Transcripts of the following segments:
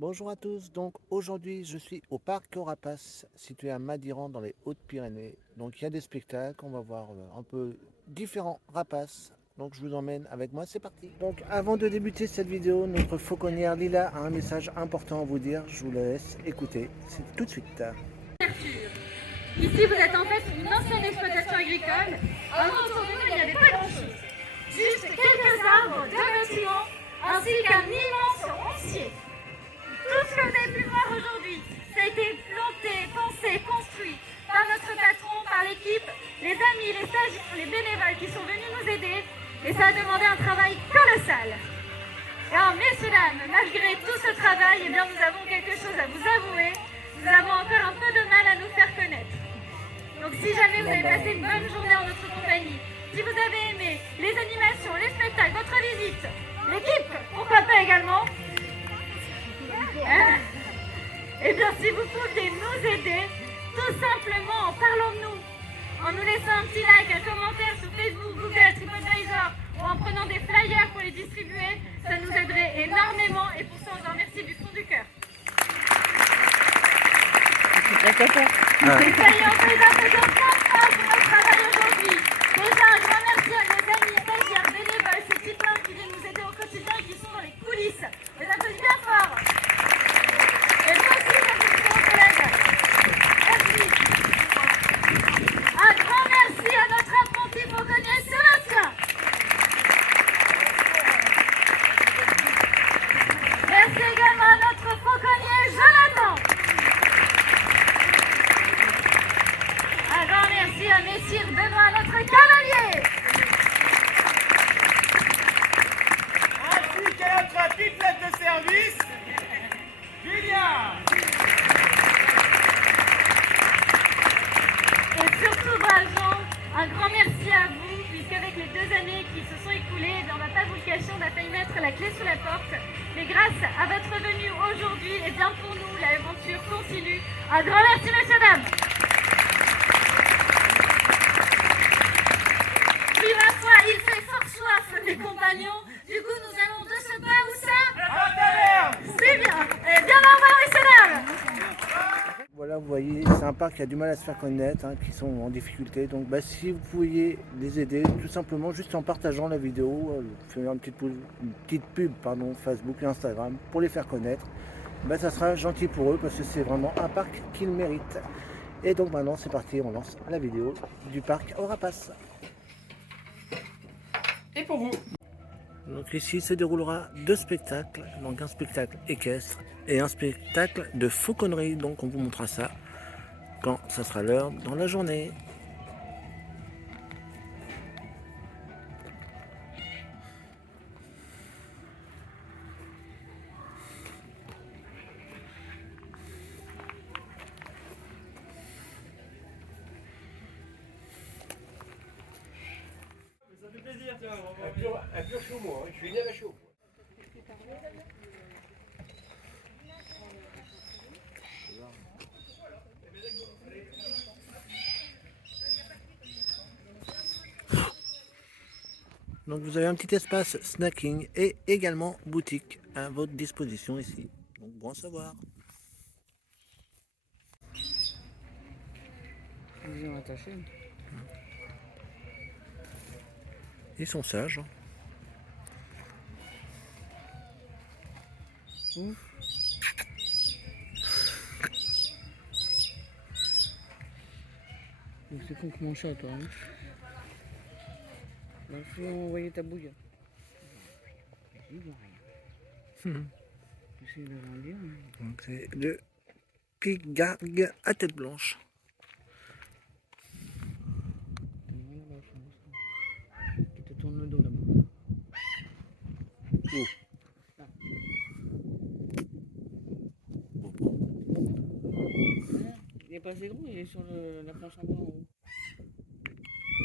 Bonjour à tous, donc aujourd'hui je suis au parc Rapace, situé à Madiran dans les Hautes-Pyrénées. Donc il y a des spectacles, on va voir un peu différents rapaces. Donc je vous emmène avec moi, c'est parti. Donc avant de débuter cette vidéo, notre fauconnière Lila a un message important à vous dire, je vous laisse écouter, c'est tout de suite. Ici, vous êtes en fait une ancienne exploitation agricole. Avant de nous, il n'y avait pas grand-chose. Juste quelques arbres, deux bâtiments, ainsi qu'un immense foncier. Tout ce que vous avez pu voir aujourd'hui, ça a été planté, pensé, construit par notre patron, par l'équipe, les amis, les stagiaires, les bénévoles qui sont venus nous aider. Et ça a demandé un travail colossal. Alors, messieurs, dames, malgré tout ce travail, eh bien, nous avons quelque chose à vous avouer. Nous avons encore un peu de mal à nous faire connaître. Donc si jamais vous avez passé une bonne journée en notre compagnie, si vous avez aimé les animations, les spectacles, votre visite, l'équipe, pourquoi pas également, eh bien si vous pouviez nous aider, tout simplement en parlant de nous, en nous laissant un petit like, un commentaire sur Facebook, Google, TripAdvisor, ou en prenant des flyers pour les distribuer, ça nous aiderait énormément et pour ça on vous remercie du fond du cœur. Et soyez en présence pour notre travail aujourd'hui. Déjà, un grand merci à nos amis, stagiaires, bénévoles, ces petites mains qui viennent nous aider au quotidien et qui sont dans les coulisses. Les applaudissements bien fort. Et vous aussi, mes excellents collègues. Merci. Un grand merci à notre apprenti fauconnier Sébastien. Merci également à notre fauconnier Jonathan. Un grand merci à Messire Benoît, notre cavalier. Ainsi qu'à notre athlète de service, Julien. Et surtout, braves gens, un grand merci à vous, puisqu'avec les 2 années qui se sont écoulées, on ne va pas vous le cacher, on a failli mettre la clé sous la porte. Mais grâce à votre venue aujourd'hui, et bien pour nous, l'aventure continue. Un grand merci, messieurs, dames. Puis ma foi, il fait fort soif, mes compagnons. Du coup, nous allons de ce pas où ça À la taverne. C'est bien. Et bien au revoir, messieurs, dames. Voilà, vous voyez, c'est un parc qui a du mal à se faire connaître, qui sont en difficulté. Donc si vous pouviez les aider, tout simplement juste en partageant la vidéo, faire une petite pub Facebook et Instagram pour les faire connaître, ça sera gentil pour eux parce que c'est vraiment un parc qu'ils méritent. Et donc maintenant c'est parti, on lance la vidéo du parc Rapace. Et pour vous. Donc ici se déroulera 2 spectacles, donc un spectacle équestre et un spectacle de fauconnerie. Donc on vous montrera ça quand ça sera l'heure dans la journée. Ça fait plaisir, tiens. Un pur chaud, moi. Je suis né à la chaud. Donc vous avez un petit espace snacking et également boutique à votre disposition ici. Donc bon à savoir. Ils ont attaché. Ils sont sages. Où c'est con que mon chat, toi. Hein. Bah, faut envoyer ta bouille. Il voit rien. J'essaie de grandir. Mais... Donc c'est le pigargue à tête blanche. Il te tourne le dos là-bas. Où? Là. Il est pas assez gros, il est sur la planche en bas en haut.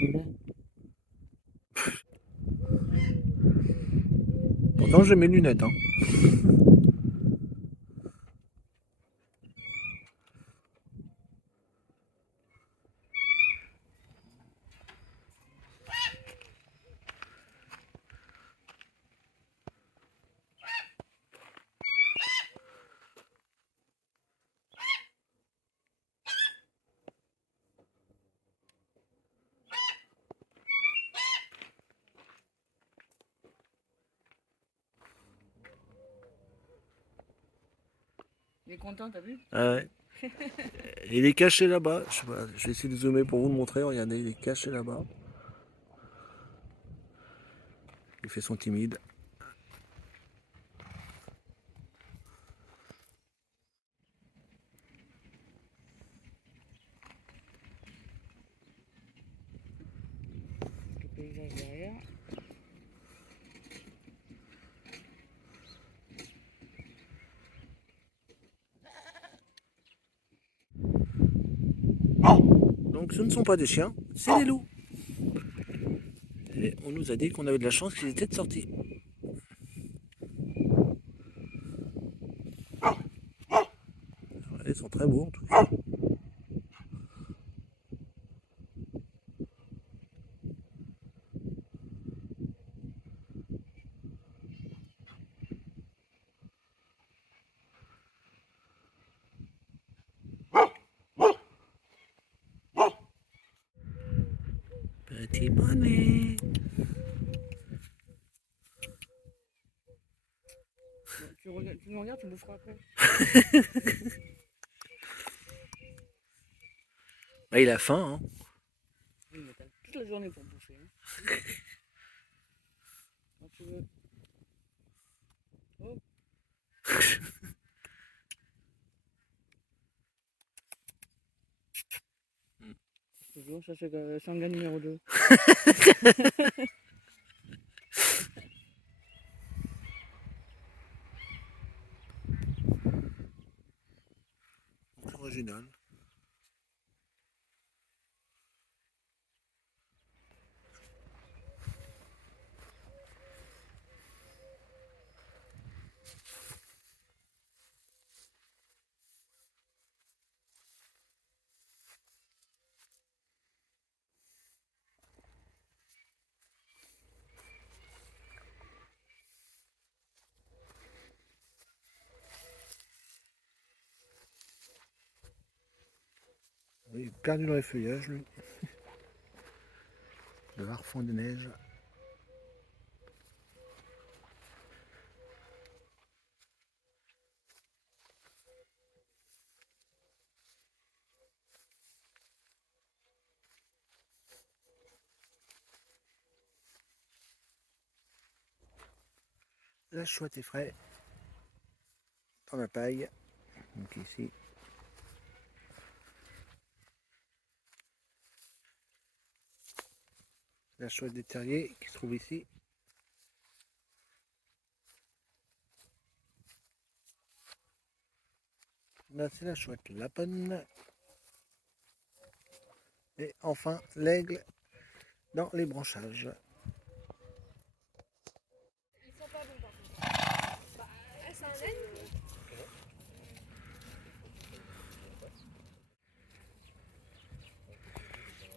Là. Pourtant j'ai mes lunettes. Il est content, t'as vu? Ah ouais. Il est caché là-bas. Je sais pas, je vais essayer de zoomer pour vous le montrer. Regardez, il est caché là-bas. Il fait son timide. Le paysage derrière. Donc ce ne sont pas des chiens, c'est des loups. Et on nous a dit qu'on avait de la chance qu'ils étaient de sortie. Ils sont très beaux en tout cas. Petit bonnet. Tu me regardes, tu boufferas après. Ah, il a faim, hein. Oui, mais t'as toute la journée pour bouffer. Hein. Quand tu veux. Oh. Toujours, ça c'est Sangha numéro 2. C'est original. Il est perdu dans les feuillages, lui. Le harfang de neige. La chouette est frais. Dans la paille. Donc ici. La chouette des terriers qui se trouve ici. Là c'est la chouette lapone. Et enfin l'aigle dans les branchages. Ils sont pas bons par contre. Bah, c'est un aigle.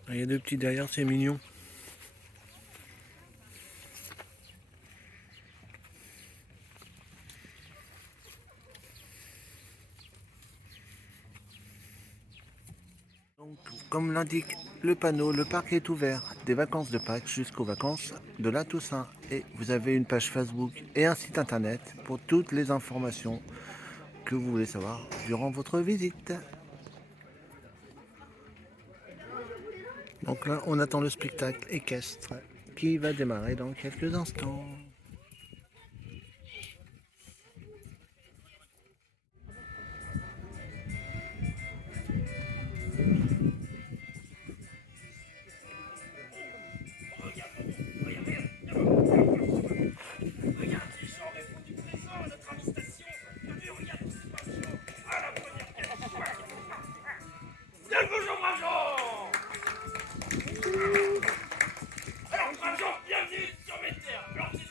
Il y a deux petits derrière, c'est mignon. Donc, comme l'indique le panneau, le parc est ouvert des vacances de Pâques jusqu'aux vacances de la Toussaint. Et vous avez une page Facebook et un site internet pour toutes les informations que vous voulez savoir durant votre visite. Donc là, on attend le spectacle équestre qui va démarrer dans quelques instants. Alors, Brageon, bienvenue sur mes terres. Alors, j'ai vu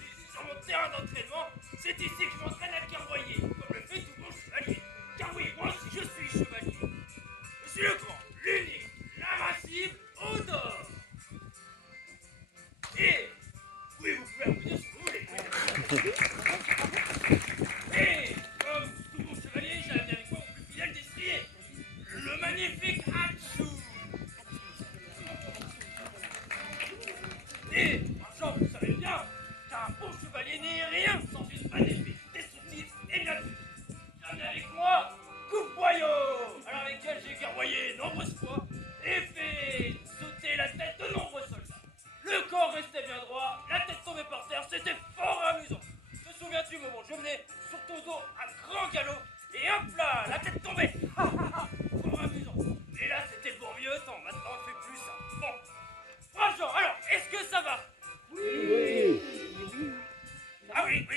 monter sur ton dos à grand galop, et hop là, la tête tombée. Trop amusant. Et là, c'était pour vieux temps, maintenant on fait plus ça. Bon. Brave Jean, alors, est-ce que ça va? Oui. Ah oui,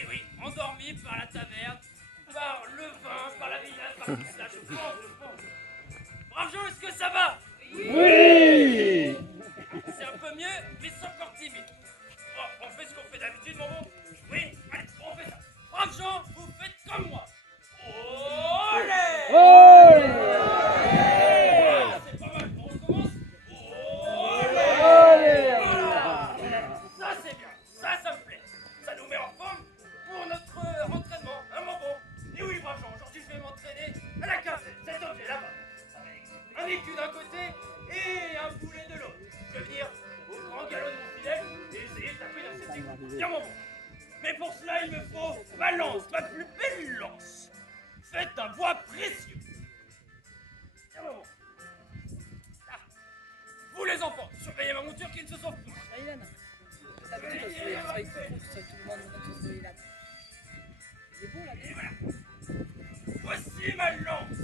endormi par la taverne, par le vin, par la vinasse, par tout ça, je pense. Brave Jean, est-ce que ça va? Oui. C'est un peu mieux, mais c'est encore timide. Oh, on fait ce qu'on fait d'habitude, mon bon? Oui, allez, on fait ça. Brave Jean, vous faites comme moi. Olé! Ah, c'est pas mal, on recommence. Olé! Voilà. Ça c'est bien, ça me plaît. Ça nous met en forme pour notre entraînement, hein mon bon? Et oui, brave Jean, aujourd'hui je vais m'entraîner à la quinzaine, cet objet là-bas. Avec un écu d'un côté et un boulet de l'autre. Je vais venir au grand galop de mon fidèle et essayer de taper dans cette écu. Tiens mon bon. Mais pour cela, il me faut ma lance, ma plus belle lance. Faite d'un bois précieux. Tiens mon bon. Là. Vous les enfants, surveillez ma monture qui ne se sauve plus. Aylan, t'as vu, tu vas tout le monde dans ton Aylan. Il est beau là, Et voilà. Voici ma lance.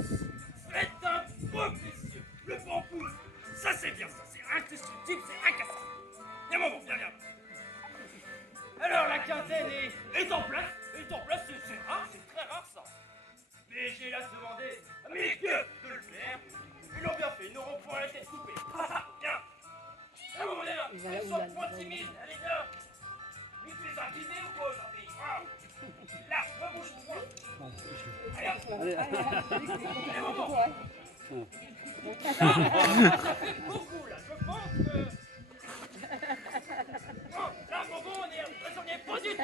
Faite d'un bois précieux. Le bambou. Ça c'est bien, ça c'est indestructible, c'est incassable. Viens mon bon, viens. Alors la quinzaine est en place. C'est rare, c'est très rare ça. Mais j'ai là demandé à mes gueux de le faire. Ils l'ont bien fait, ils n'auront point la tête coupée. Viens. Ah bon, là, ils sont point timides, allez là. Ils les a guidés ou quoi aujourd'hui? Là, rebouche-moi. Allez, mon bon. Ça fait beaucoup là, je pense que... Non, là, mon bon, on n'y est pas du tout.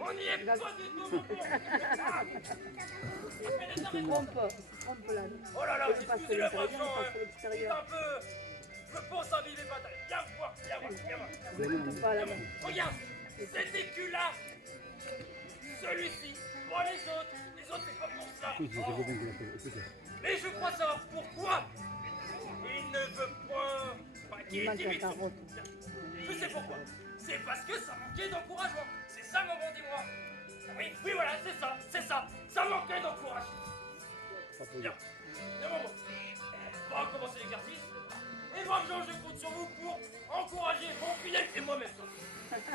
On n'y est pas du tout, mon bon. Trompe là. Oh là là, excusez-le, brave Jean, c'est un peu... Je pense à vivre les batailles. Viens voir. Regarde, cet écu-là, celui-ci, pour les autres, c'est pas pour ça. Oh. Mais je crois savoir pourquoi il ne veut pas qu'il est timide. Je sais pourquoi. C'est parce que ça manquait d'encouragement. C'est ça, mon bon, dis-moi. Oui, voilà, c'est ça. Ça manquait d'encouragement. Bien, mon bon. On va recommencer l'exercice. Et brave Jean, je compte sur vous pour encourager mon fidèle et moi-même.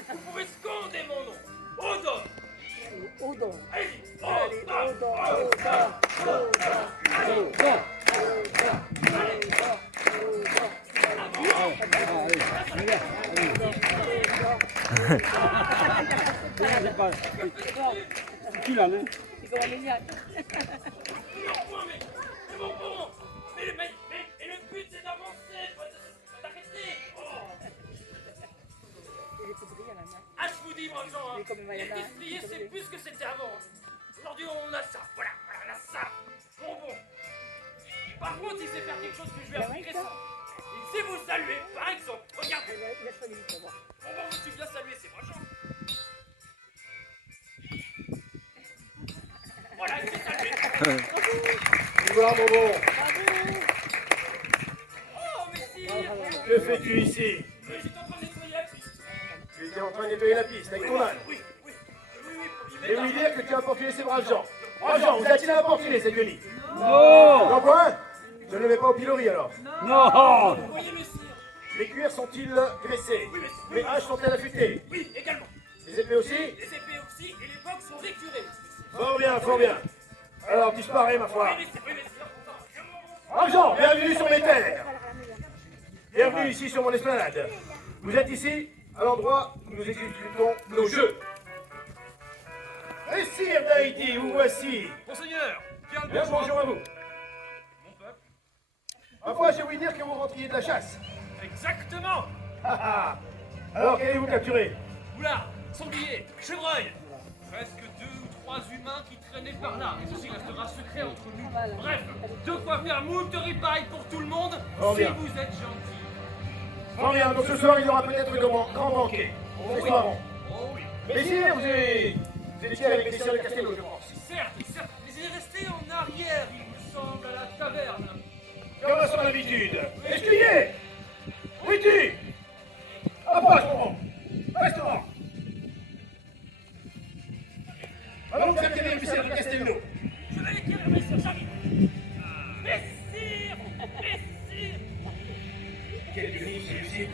Vous pouvez scander mon nom. Odor. Allez-y. C'est qui là, hein? C'est comme un maniaque. Mais le but c'est d'avancer, pas d'arrêter. Il est tout brillant là, non? Ah, je vous dis, brave Jean, Il est comme un les Mayana. destriers c'est plus ce que c'était avant. Aujourd'hui on a ça, voilà, on a ça. Bon. Par contre, il sait faire quelque chose que je vais appliquer ça. Il sait vous saluer, par exemple. Regarde. Il a choisi, tu vas voir. Bon, tu bien saluer, c'est brave Jean. Voilà, il s'est salué. Bonsoir, Bobo. Oh, mais si. Que fais-tu ici? J'étais en train de nettoyer la piste. Tu étais en train de nettoyer la piste avec ton âne. Oui, Et lui dire que tu as importuné ces braves gens. Braves gens, vous a-t-il importuné, cette guenille? Non. Non, point? Je ne vais pas au pilori alors. Non. Vous voyez, messire? Les cuirs sont-ils graissés? Oui, messire. Les haches sont-elles affûtées? Oui, également. Les épées aussi? Les épées aussi et les bocs sont décurés. Fort bien. Alors, disparais, ma foi. Oui, messire. Braves gens, bienvenue sur mes terres. Bienvenue ici sur mon esplanade. Vous êtes ici, à l'endroit où nous exécutons nos jeux. Messire d'Haïti, vous voici. Monseigneur, Bien, bonjour à vous. Mon peuple. Ma foi, j'ai ouï dire que vous rentriez de la chasse. Exactement. Alors, qu'allez-vous capturer? Oula, sanglier, chevreuil. Presque 2 ou 3 humains qui traînaient par là. Et ceci restera secret entre nous. Bref, de quoi faire moult ripailles pour tout le monde, Oh, si bien. vous êtes gentil. Très bien, donc ce soir, il y aura peut-être un grand banquet. Oh oui. Restaurant. Oh oui. Messire, vous étiez avec les messieurs de Castello, je pense. Certes, mais il est resté en arrière, il me semble, à la taverne. Comme à son habitude. Escuyer! Où es-tu? Approche, mon bon. Reste-moi. Alors, vous êtes Castelnau. Chevalier tireur, messire, j'arrive. Messire, messire. Quel déni, celui-ci.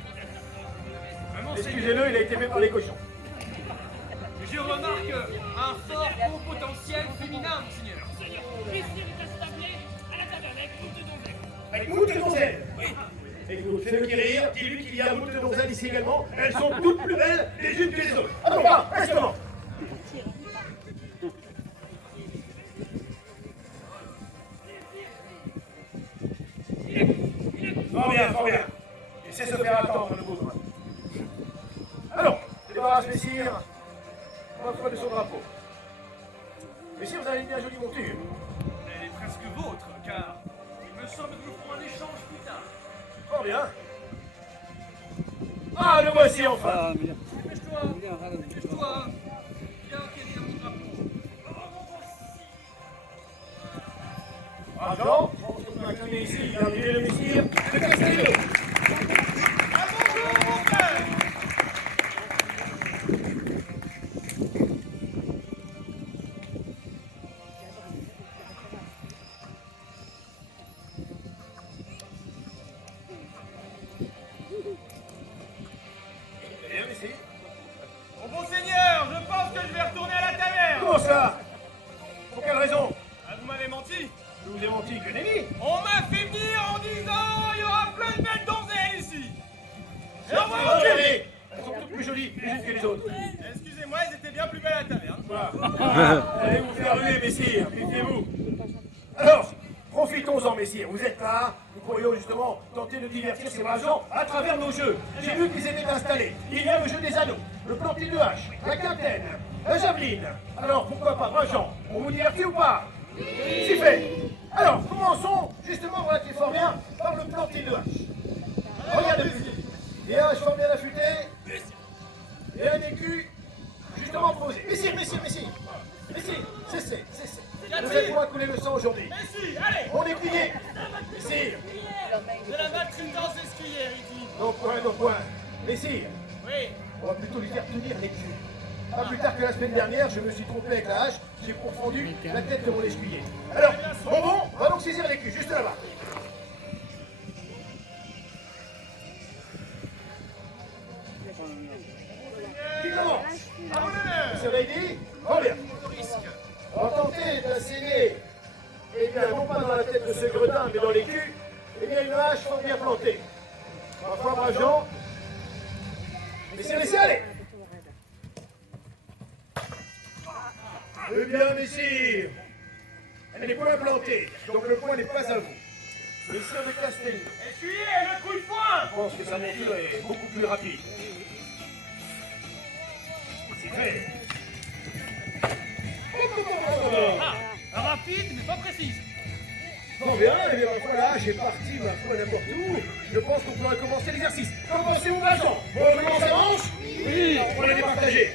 Excusez-le, il a été fait par les cochons. Je remarque un fort haut potentiel féminin, monseigneur. Messire est attablé à la taverne avec route de donzelle. Avec moult de donzelles. Oui. Écoute, fais-le guérir, dis-lui qu'il y a moult de donzelles ici également. Elles sont toutes plus belles les unes que les autres. Attends, va, reste devant. Fort bien. Il sait se faire attendre, le bougre. Allons, débarrasse messire. Montre de son drapeau. Messire, vous avez une bien jolie monture. Elle est presque vôtre, car il me semble que nous ferons un échange plus tard. Fort bien. Ah, le voici enfin. Dépêche-toi, dépêche-toi. Viens acquérir mon drapeau. Argent, je pense qu'on peut acclamer ici. Il a arrivé le messire de Castelnau. Ah, bonjour, mon frère. Bien, messire. Mon bon seigneur, je pense que je vais retourner à la taverne. Comment ça? Pour quelle raison? Ah, vous m'avez menti. Je vous ai menti, que nenni. On m'a fait venir en disant il y aura plein de belles donzelles ici. Regardez, elles sont toutes plus jolies les unes que les autres. Excusez-moi, elles étaient bien plus belles à la taverne. Voilà. Allez vous faire ruer, messire, méfiez-vous. Alors, profitons-en, messire. Vous êtes là, nous pourrions justement tenter de divertir ces braves gens à travers nos jeux. J'ai vu qu'ils étaient installés. Il y a le jeu des anneaux, le planté de hache, la quintaine, la javeline. Alors, pourquoi pas, braves gens, on vous divertit ou pas? C'est fait. Alors, commençons justement, voilà qui est fort bien, par le planté de hache. Regardez, les haches fort bien affûtées, et un écu justement posé. Messire, cessez. Vous êtes pour couler le sang aujourd'hui. Messie, allez. On est plié. Messire, De la maltraitance escuillère, ici. non point. Messire, Oui. on va plutôt lui faire tenir l'écu. Pas plus tard que la semaine dernière, je me suis trompé avec la hache, j'ai confondu la tête de mon escuyer. Alors, Bonbon, va donc saisir l'écu, juste là-bas. Qui commence? À mon honneur. Monsieur Lady, très bien. On va tenter d'asséner, eh bien, non pas dans la tête de ce gredin, mais dans l'écu, eh bien, une hache fort bien plantée. Parfois, brave Jean, laissez aller. Eh bien, messire, elle n'est pas implantée, donc le point n'est pas à vous. Messire de Castelnau, Essuyez le coup de poing. je pense que sa monture est beaucoup plus rapide. C'est fait. Ah, rapide, mais pas précise. Bon bien, eh bien, ma foi, la hache est partie, ma foi, n'importe où. Je pense qu'on pourrait commencer l'exercice. Qu'en pensez-vous, Vincent? Bon, comment ça mange? Oui. On va les départager.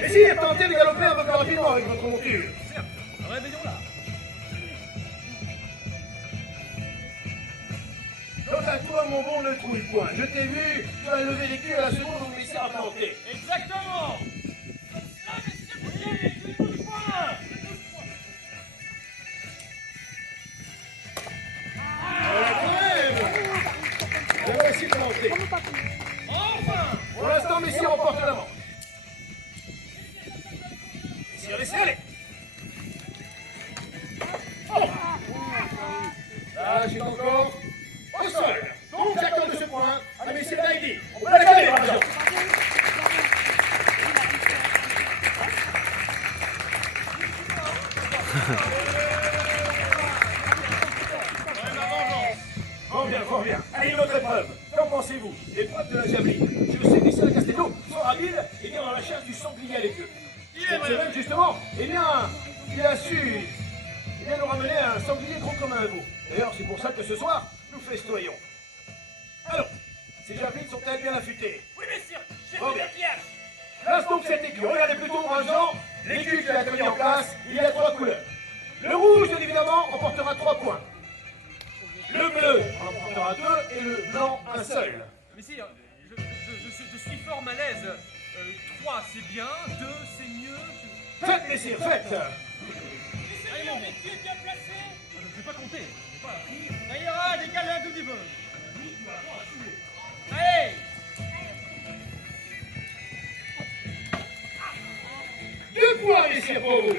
Messire, tentez de galoper un peu plus rapidement avec votre monture. Certes, réveillons-la. Quant à toi, mon bon, ne trouve point. Je t'ai vu, tu as levé les culs à la seconde où le messire a planté. Exactement. Ah, messieurs, vous voyez, le coup de poing. Voilà, quand même. Le voici planté. Enfin. Pour l'instant, messire remporte la manche. Messire, laissez aller. Oh. La hache est encore au sol. Donc, j'accorde ce point à messire Lady. On peut l'acclamer, brave gens. Fort bien. Allez, une autre épreuve. Qu'en pensez-vous? L'épreuve de la javeline. Je sais que messieurs de Castelnau sont habiles et bien dans la chasse du sanglier à l'épieu. Cette semaine, justement, eh bien, il a su nous ramener un sanglier gros comme un veau. D'ailleurs, c'est pour ça que ce soir, nous festoyons. Alors, ces javelines sont-elles bien affûtées? Oui, messire, j'ai Oh, fait bien. maquillage. Place donc cet écu. Regardez plutôt, Vincent, l'écu qu'il a mis en place, il y a 3 couleurs. Le rouge, bien évidemment, emportera 3 points. Le bleu en emportera 2 et le blanc un seul. Messire, je suis fort malaise. 3 c'est bien, 2 c'est mieux. Faites, messire, faites. l'écu est bien placé. Je ne sais pas compter. Ça ira, décale un tout petit peu. Allez! Deux points, messieurs, pour vous.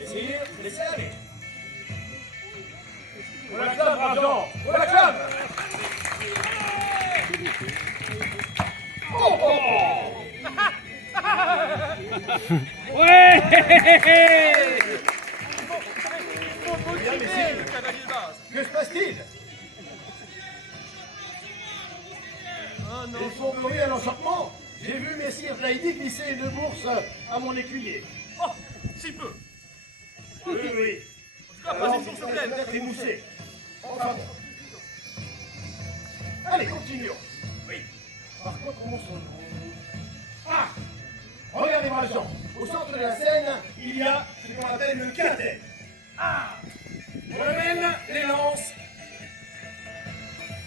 Messieurs, laissez aller. On l'acclame, Argent. On l'acclame. Oh, oh. Ouais! Bien, messieurs. Le cavalier de base. Que se passe-t-il? Oh non. Ils sont nourris à l'enchantement. J'ai vu messire Lady glisser une bourse à mon écuyer. Oh, si peu. Oui, oui. En tout cas, pas une source pleine. Peut-être émoussé. Enfin bon. Allez, continuons. Oui. Par contre, comment sont... Ah! Regardez-moi, Jean. Au centre de la scène, il y a ce qu'on appelle le quintet. Ah! On amène les lances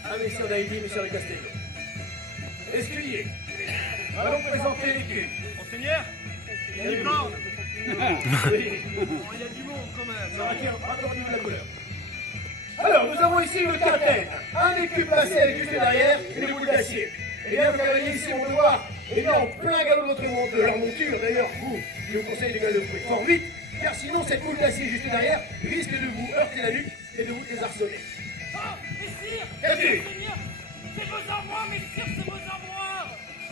à messieurs d'Haïti, messieurs de Castello. Escuyer. Allons présenter l'équipe. Monseigneur, il y a une corne. Oui. Oh, il y a du monde quand même. Ça retient encore de la couleur. Alors, nous avons ici le quintet. Un écu placé avec juste derrière une boule d'acier. Et bien, vous cavaliers ici, on peut voir, et bien, en plein galop de leur monture. D'ailleurs, vous, je vous conseille de galoper fort vite, car sinon, cette boule d'acier juste derrière risque de vous heurter la nuque et de vous désarçonner. Oh, messire. Qu'as-tu? Monseigneur, c'est vos armoires, messire, c'est vos armoires.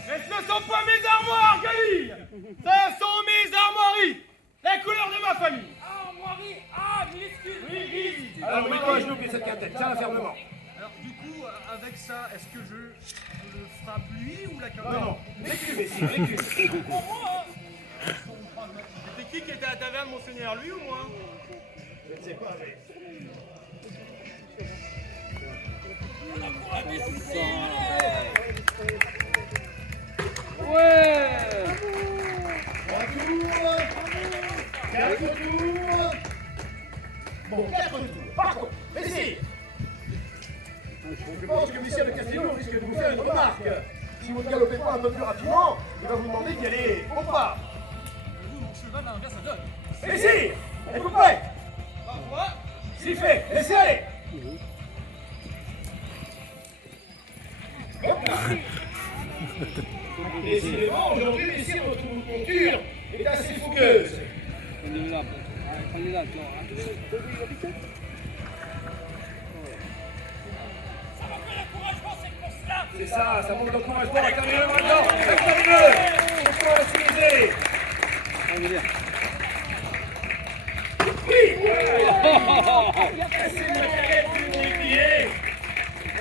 Mais ce ne sont pas mes armoires, Gueule. Ce sont mes armoiries. La couleur de ma famille. Ah, armoirie. Ah, minuscule. Oui. Alors, mets-toi à genoux, pied de cette quintette, tiens-la fermement. Alors, du coup, avec ça, est-ce que je le frappe lui ou la cavale? Non, non, l'écu, messieurs, l'écu. Pour moi, C'était qui était à la taverne, Monseigneur, lui ou moi? Je ne sais pas, mais... on messire, allez. Ouais. 3 tours, 4 tours. Bon, 4 tours. Par contre, messieurs, je pense que messieurs de Castello risque de vous faire une remarque. Si vous ne galopez pas un peu plus rapidement, il va vous demander d'y aller au pas. Vous, mon cheval a un gars, ça donne. Messieurs, êtes-vous prêts? Parfois. Si fait, laissez aller. Hop là. Décidément, aujourd'hui, messieurs, votre monture est assez fougueuse. Ça va faire l'encouragement, cette course-là. C'est ça montre l'encouragement. Acclamez-le maintenant. Acclamez-le. Il faut l'utiliser. Oui. C'est le matériel du bouclier.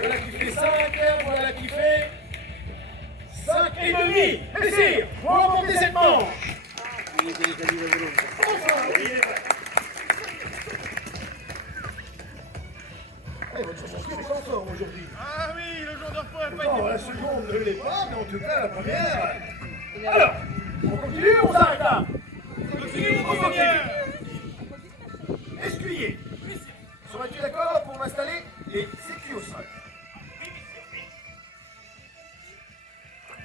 Voilà qui fait 5, voilà qui fait 5 et demi. Messieurs, vous remportez cette manche. Enfin, oui, il est vrai. Eh, votre chaussure est en forme aujourd'hui. Ah oui, le jour de repos n'a pas Non, été. la seconde ne l'est pas, mais en tout cas la première. Alors, on continue ou on s'arrête là? Continuez, Monseigneur. Escuyer. Serais-tu d'accord pour m'installer les écus au sol?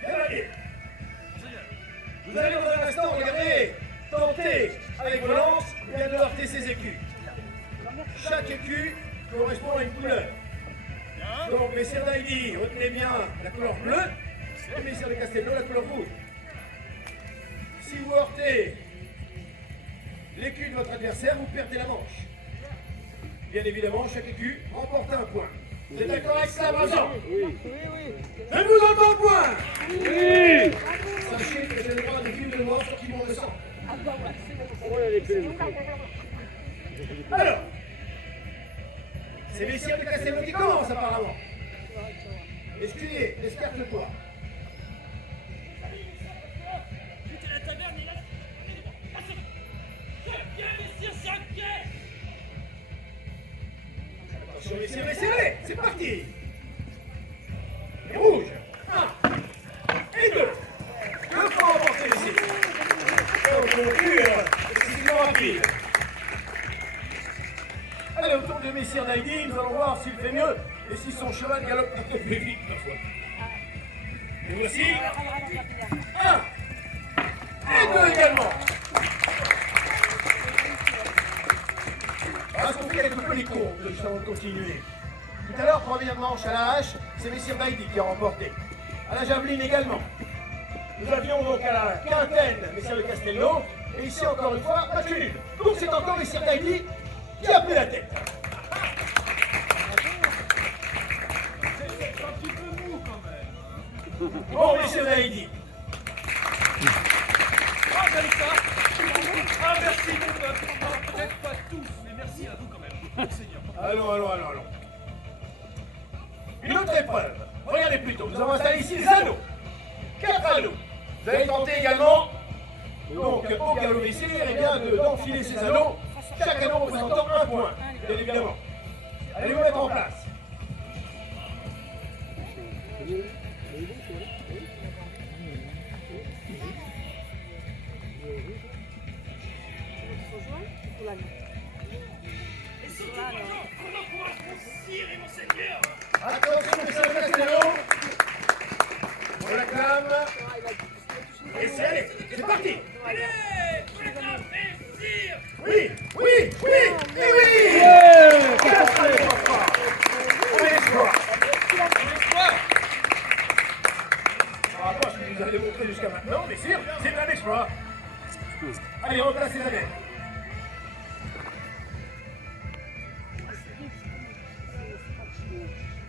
Cavalier. Vous allez dans un instant regarder, tenter avec vos lances bien de heurter ces écus. Chaque écu correspond à une couleur. Donc, messieurs d'Haïti, retenez bien la couleur bleue, et messieurs de Castello, la couleur rouge. Si vous heurtez l'écu de votre adversaire, vous perdez la manche. Bien évidemment, chaque écu remporte un point. Vous êtes d'accord avec ça, Vincent? Oui. Je vous entends point. Oui. Sachez que j'ai le droit de vivre de mort sur qui monte le sang. Alors, c'est messieurs de Castello qui commencent apparemment. Escuyer, escarte-toi. Quittez la taverne et là. Ah, c'est bon. Bien, messire, c'est un pied. Attention, messieurs, laissez-les, c'est parti. Et rouge. 1 et 2. Que faut remporter ici? Donc, conclure, décision rapide. Allez, autour de messieurs d'Haïti, nous allons voir s'il fait mieux et si son cheval galope un peu plus vite parfois. Et voici ici. 1. Et 2 également. Parce qu'on fait un peu les comptes, juste avant de continuer. Tout à l'heure, première manche à la hache, c'est Messire Baïdi qui a remporté. À la javeline également. Nous avions donc à la quintaine Messire de Castello, et ici encore une fois, match nul. Donc c'est encore Messire Baïdi qui a pris la tête. C'est un petit peu mou quand même. Bon, Messire Baïdi. Ah, Jalissa. Ah, merci mon peuple. Non, peut-être pas tous, mais merci à vous quand même. Seigneur. Allons. Une autre épreuve. Regardez plutôt, nous avons installé ici les anneaux. 4 anneaux. Vous allez tenter également, donc au galop messire, eh bien d'enfiler ces anneaux. Chaque anneau représentant 1 point, bien évidemment. Allez vous mettre en place. Comment encourage mon sire et mon seigneur? Attention, Messire Castello. On l'acclame. Et c'est parti. Allez, pour la messire! Oui. Quatre anneaux en croix. On est espoir. Par rapport à ce que vous avez montré jusqu'à maintenant, Messire, c'est un exploit. Allez, replace les anneaux.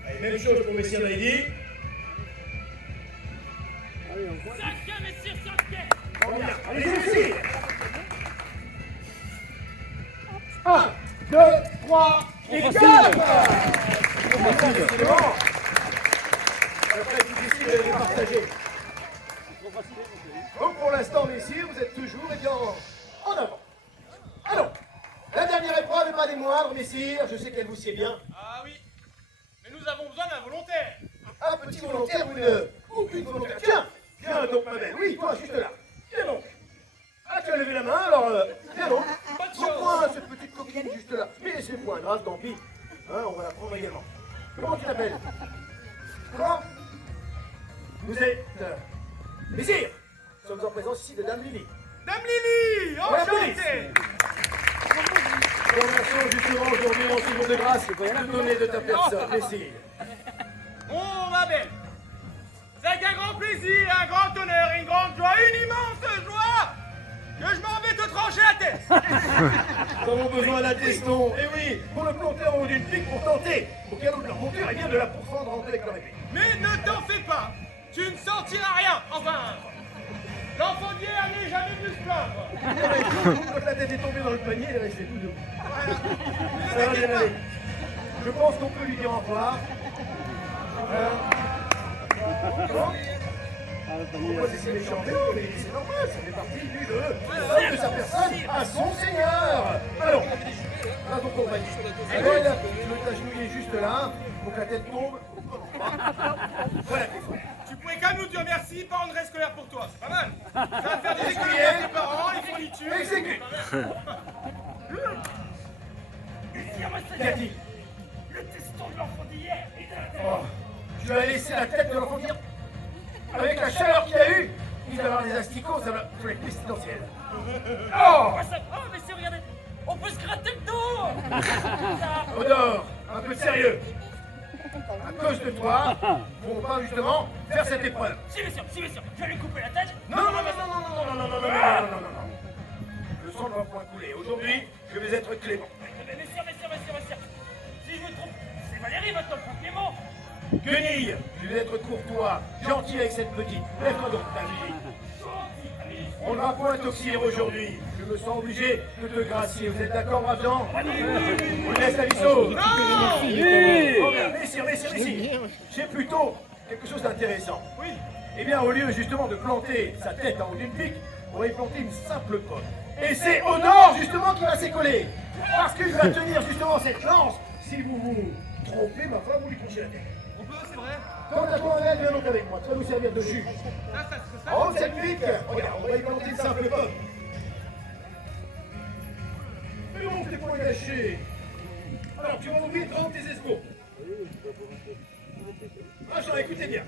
Allez, même chose pour Messire Baïdi. Chacun, messire, chacun! Bien. Allez, Messire. 1, 2, 3 et 4. C'est bon. Après, c'est difficile de les partager. Donc pour l'instant, Messire, vous êtes toujours en avant. Alors, la dernière épreuve n'est pas des moindres, Messire. Je sais qu'elle vous sied bien. Ah oui. Mais nous avons besoin d'un volontaire. Un petit volontaire ou une volontaire. Viens donc, ma belle. Oui, toi, juste là. Viens donc. Ah, tu as levé la main, alors viens donc. Reprends cette petite coquine juste là. Mais c'est point grave, tant pis. Hein, on va la prendre également. Comment tu t'appelles? Comment? Vous êtes... Messire. Nous sommes en présence ici de Dame Lily. Dame Lily, On la police. enchantée. Nous remercions justement aujourd'hui en seconde de grâce de donner de ta personne, Messire. Oh, ma belle. C'est avec un grand plaisir, un grand honneur, une grande joie, une immense joie que je m'en vais te trancher la tête. Nous avons besoin d'un teston. Et oui, pour le planter en haut d'une pique pour tenter au galop de leur monture et bien de la pourfendre en deux avec leur épée. Mais ne t'en fais pas. Tu ne sentiras rien. Enfin, l'enfant d'hier n'est jamais venu se plaindre. Quand la tête est tombée dans le panier, elle est restée tout debout. Ne Ça va t'inquiète bien pas. aller. Je pense qu'on peut lui dire au revoir. Pourquoi c'est si méchant? Mais non, mais c'est normal, ça fait partie lui de sa personne à son seigneur. Alors, à ton compagnie. Belle, tu veux t'agenouiller juste là, pour que la tête tombe. Voilà. Tu pourrais quand même nous dire merci par rentrée scolaire pour toi. C'est pas mal. Ça va faire des écueillères à tes parents, les fournitures. Exécute. Messire, mon Qu'y seigneur! a-t-il? Le teston de l'enfant d'hier est de la tête! Oh, tu as laissé la tête de l'enfant dire. Avec la chaleur qu'il y a eu, il va y avoir des asticots, ça va être pestilentiel. Oh! Quoi ça? Oh, messire, regardez! On peut se gratter le dos! Ça- Odor, un peu de sérieux. À cause de toi, on va justement faire cette épreuve. Si, messire, je vais lui couper la tête! Non. Le sang ne va point couler. Aujourd'hui, je vais être clément. Mais messire, si je me trompe, c'est Valérie votre nom, pas Clément! Guenille, je vais être courtois, gentil avec cette petite. Lève-toi donc, ta Lily. On ne va point t'auxilier aujourd'hui. Je me sens obligé de te gracier. Vous êtes d'accord, brave gens? On laisse la vie sauve. Oh, bien, messire, ici. J'ai plutôt quelque chose d'intéressant. Oui. Eh bien, au lieu justement de planter sa tête en haut d'une pique, on va y planter une simple pomme. Et c'est au nord justement qui va s'y coller. Parce qu'il va tenir justement cette lance. Si vous vous trompez, ma femme, vous lui tranchez la tête. On peut, c'est vrai. Quant à toi, Annelle, viens donc avec moi. Tu vas nous servir de juge. Ça serait ça. En haut de cette pique, regarde, on va y planter une simple pomme. Mais non, tes poings gâchés. Alors, tu vas ouvrir 30 tes escrocs. Machin, écoutez bien.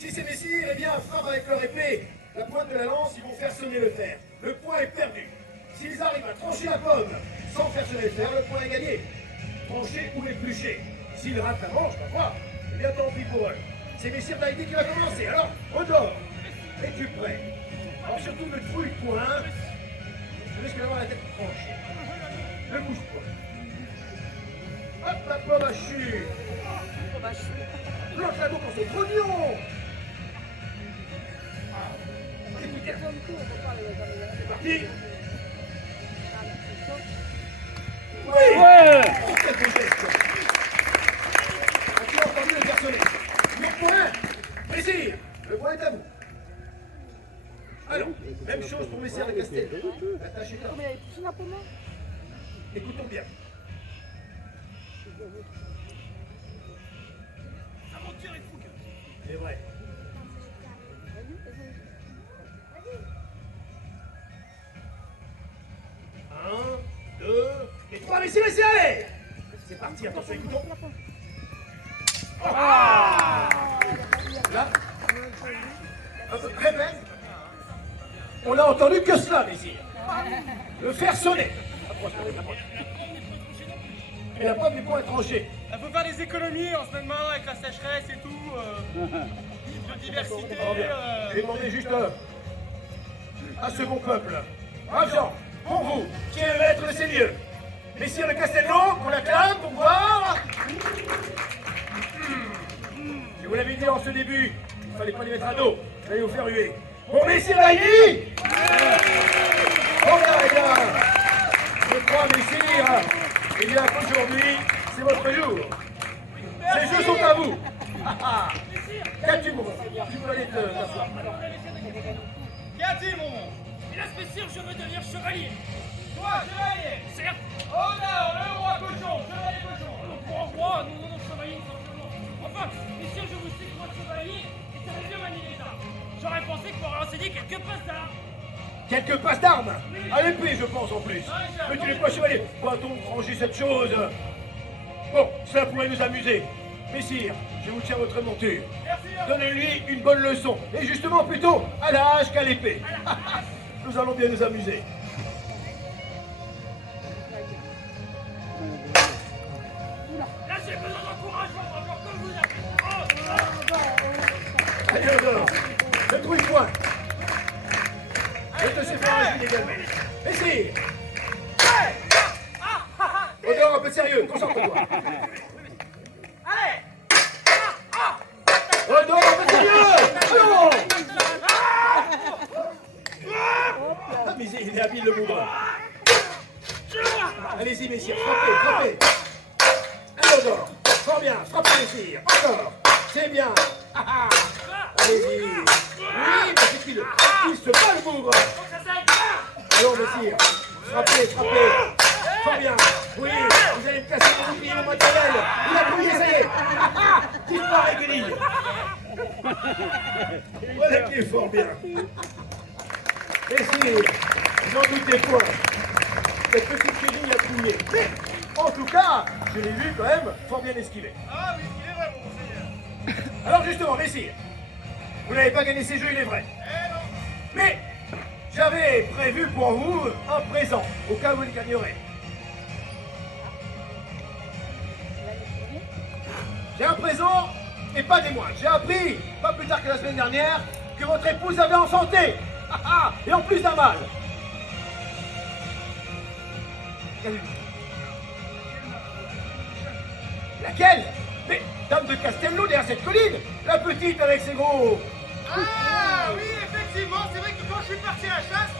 Si ces messieurs, eh bien, frappent avec leur épée la pointe de la lance, ils vont faire sonner le fer. Le point est perdu. S'ils arrivent à trancher la pomme sans faire sonner le fer, le point est gagné. Trancher ou éplucher. S'ils ratent la manche, parfois, eh bien, tant pis pour eux. C'est messieurs d'Haïti qui va commencer. Alors, Odor, es-tu prêt? Alors, surtout ne trouille point. Je risque d'avoir la tête tranchée. Ne bouge pas. Hop, la pomme hachue. Plante la boucle en son oignon. C'est parti. Oui. Quel beau geste. As-tu entendu le faire sonner? Les points. Plaisir. Le point est à vous. Alors, même chose pour Messire de Castel. La tâche est là. Écoutons bien. Aventure et fougue. C'est vrai. Un, deux, et trois, Messire, allez! C'est parti, attention, écoutons. Ah! Là, répète. On n'a entendu que cela, Messire. Le faire sonner. Approche, approche. Et la preuve du point est tranché. Il faut faire des économies en ce moment avec la sécheresse et tout. Biodiversité. Je vais demander juste à ce bon peuple. Brave gens, pour vous, qui est le maître de ces lieux? Messire de Castelnau, qu'on acclame pour voir. Je vous l'avais dit en ce début, il ne fallait pas les mettre à dos, il fallait vous faire huer. Pour Messire Haïti. Oh bien, les gars, je crois, Messire, eh bien qu'aujourd'hui, c'est votre jour. Ces jeux sont à vous. Qu'as-tu, mon tu peux aller t'asseoir. Qu'as-tu, mon monde? Hélas, messire, je veux devenir chevalier. Toi, chevalier. Certes. Honneur, le roi cochon, chevalier cochon. Pour roi, non, chevalier, simplement. Enfin, messieurs, je vous sais que moi, chevalier, et ça va bien manier les armes. J'aurais pensé qu'on m'aurait enseigné quelques passes d'armes. Quelques passes d'armes. À l'épée, je pense, en plus. Mais tu n'es pas chevalier. Va-t-on ranger cette chose? Bon, cela pourrait nous amuser. Messire, je vous tiens votre monture. Donnez-lui une bonne leçon. Et justement, plutôt à la hache qu'à l'épée. Nous allons bien nous amuser. Là, j'ai besoin d'encouragement, encore comme vous avez. Allez, Odor, ne trouille point. Je te sais faire un gilet également. Messire. Odor, un peu sérieux, concentre-toi. Allez. Odor, un peu sérieux. Allons. Ah, mais il est habile, le mouvement. Allez-y, messieurs, frappez. Allez, Odor, fort bien, frappez, messieurs. Encore, c'est bien. Allez-y. Oui, mais c'est qu'il se bat, le bougre. Allons, messieurs, frappez. Fort bien. Oui, vous allez me casser les boucliers, le matériel. Il a brûlé, ça y est. Disparaît, Guenille. Voilà qui est fort bien. Messieurs, n'en doutez point. Cette petite Guenille a trouillé. Mais, en tout cas, je l'ai vu quand même fort bien esquivé. Ah oui, il est vrai, mon seigneur. Alors justement, messieurs, vous n'avez pas gagné ces jeux, il est vrai. Eh non. Mais j'avais prévu pour vous un présent, au cas où vous le gagnerez. J'ai un présent, et pas des moindres. J'ai appris, pas plus tard que la semaine dernière, que votre épouse avait enfanté. Et en plus d'un mâle. Laquelle? Mais dame de Castelnau derrière cette colline. La petite avec ses gros... Ah oui, effectivement, c'est vrai que quand je suis parti à la chasse,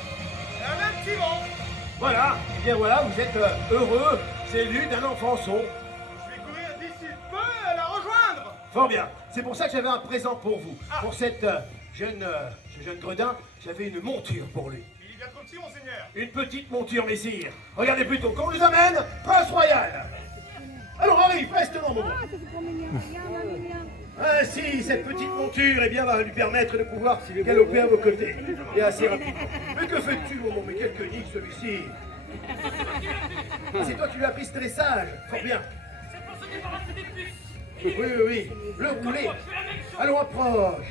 il y avait un petit vent. Voilà, et bien voilà, vous êtes heureux, c'est élu d'un enfançon. Je vais courir d'ici peu la rejoindre. Fort bien, c'est pour ça que j'avais un présent pour vous. Pour cette ce jeune gredin, j'avais une monture pour lui. Il est bien trop petit, mon seigneur. Une petite monture, messire. Regardez plutôt, qu'on nous amène, Prince Royal. Alors arrive, prestement, mon ainsi, cette petite monture, eh bien, va lui permettre de pouvoir galoper à vos côtés. Et assez rapidement. Mais que fais-tu, mon mais quel quenique celui-ci. C'est toi qui lui as pris ce dressage. Fort bien. C'est pour se débarrasser des puces. Oui. Le rouler. Allons, approche.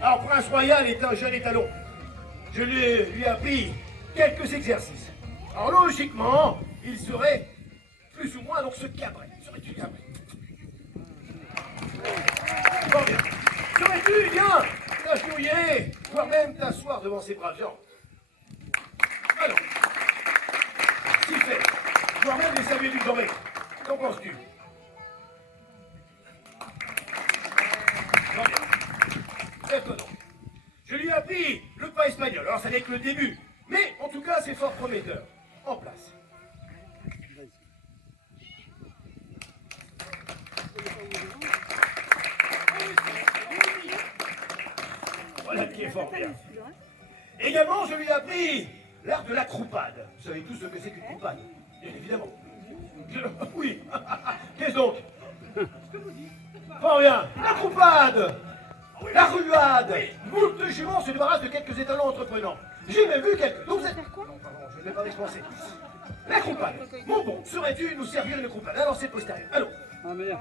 Alors, Prince Royal est un jeune étalon. Je lui ai appris quelques exercices. Alors, logiquement, il serait plus ou moins donc ce cabret. Serais-tu cabret? Fort bien. Serais-tu bien t'agenouiller, voire même t'asseoir devant ces braves gens? Alors, si fait, voire même les saluer d'une journée. Qu'en penses-tu? Fort bien. Étonnant. Je lui ai appris le pas espagnol. Alors, ça n'est que le début. Mais, en tout cas, c'est fort prometteur. En place. Voilà qui est fort bien. Également, je lui ai appris l'art de la croupade. Vous savez tous ce que c'est qu'une croupade, bien évidemment. Oui. Qu'est-ce donc? Fort bien. La croupade, la ruade, moult juments se débarrassent de quelques étalons entreprenants. J'ai même vu quelques... Donc vous êtes... Non, pardon, je ne vais pas m'expenser. La croupade. Mon bon, saurais-tu nous servir une croupade? Alors c'est postérieur. Allons. Ah, mais là.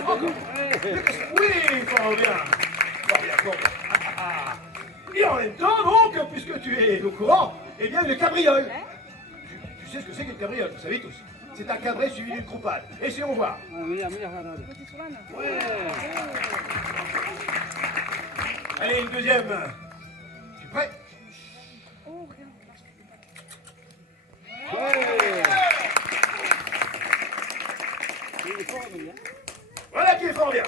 Encore. Oui, fort bien. Fort bien, fort bien. Et en même temps, donc, puisque tu es au courant, eh bien, une cabriole. Tu sais ce que c'est qu'une cabriole, vous savez tous. C'est un cabré suivi d'une croupade. Essayons voir. Ah, mais là, regarde. Ouais. Allez, une deuxième. Tu es prêt? Ouais. Il est fort, mais là. Voilà qui est fort bien.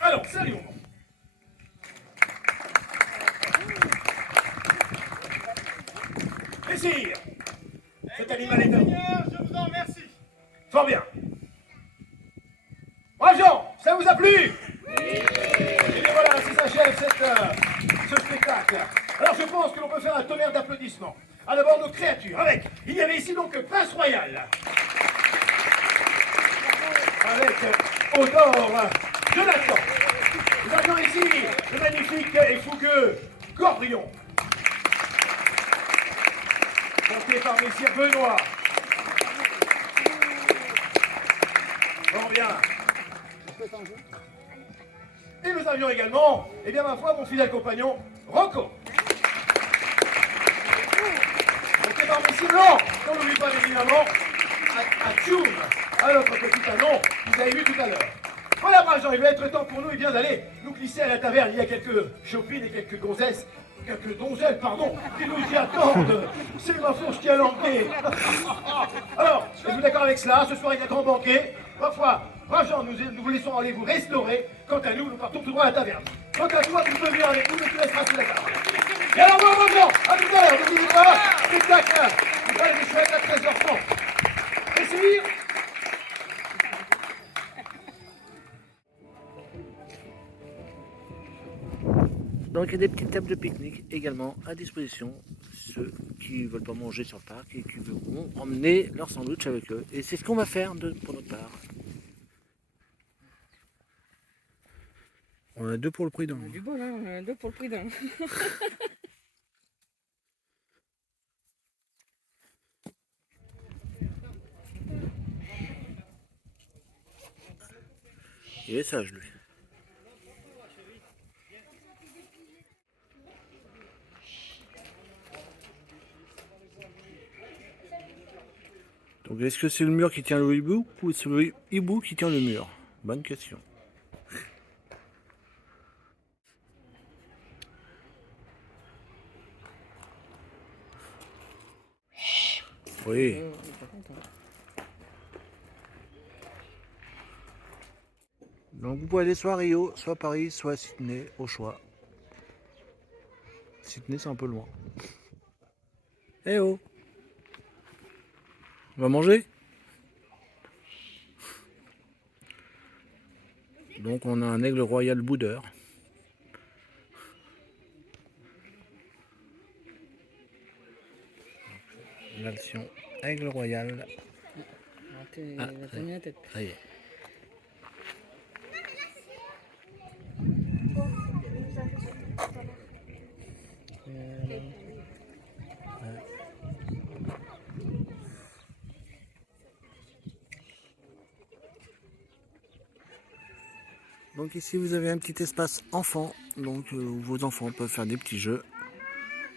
Allons, salut mon bon. Messire, cet animal est à vous. Seigneur, je vous en remercie. Fort bien. Braves gens, ça vous a plu? Oui. Et bien voilà, ainsi s'achève ce spectacle. Alors je pense que l'on peut faire un tonnerre d'applaudissements. À d'abord nos créatures, avec, il y avait ici donc Prince Royal. Avec Odor, Jonathan. Nous avions ici le magnifique et fougueux Gorion. Porté par Messire Benoît. Fort bien. Et nous avions également, eh bien ma foi, mon fidèle compagnon, Rocco. Porté par Messire Blanc, qu'on n'oublie pas évidemment, à Tchoum, à notre petit canon, vous avez vu tout à l'heure. Voilà, braves gens, il va être temps pour nous, eh bien, d'aller nous glisser à la taverne. Il y a quelques chopines et quelques gonzesses. Quelques donzelles, pardon, qui nous y attendent. C'est ma fourche qui a lampé. Alors, êtes-vous d'accord avec cela? Ce soir, il y a un grand banquet. Parfois, braves gens, nous vous laissons aller vous restaurer. Quant à nous, nous partons tout droit à la taverne. Quant à toi, tu peux venir avec nous, mais tu laisseras sur la table. Et alors, braves gens, à tout à l'heure, n'oubliez pas, spectacle. Vous allez les chouettes à 13h30. Essayez. Donc il y a des petites tables de pique-nique également à disposition, ceux qui ne veulent pas manger sur le parc et qui voudront emmener leur sandwich avec eux. Et c'est ce qu'on va faire pour notre part. On a deux pour le prix d'un. Du bol, hein, deux pour le prix d'un. Il est sage lui. Donc est-ce que c'est le mur qui tient le hibou ou c'est le hibou qui tient le mur? Bonne question. Oui. Donc vous pouvez aller soit à Rio, soit à Paris, soit à Sydney, au choix. Sydney c'est un peu loin. Eh oh! On va manger? Donc on a un aigle royal boudeur. L'alcyon aigle royal. Ah, ça y est. Donc ici vous avez un petit espace enfant, donc où vos enfants peuvent faire des petits jeux.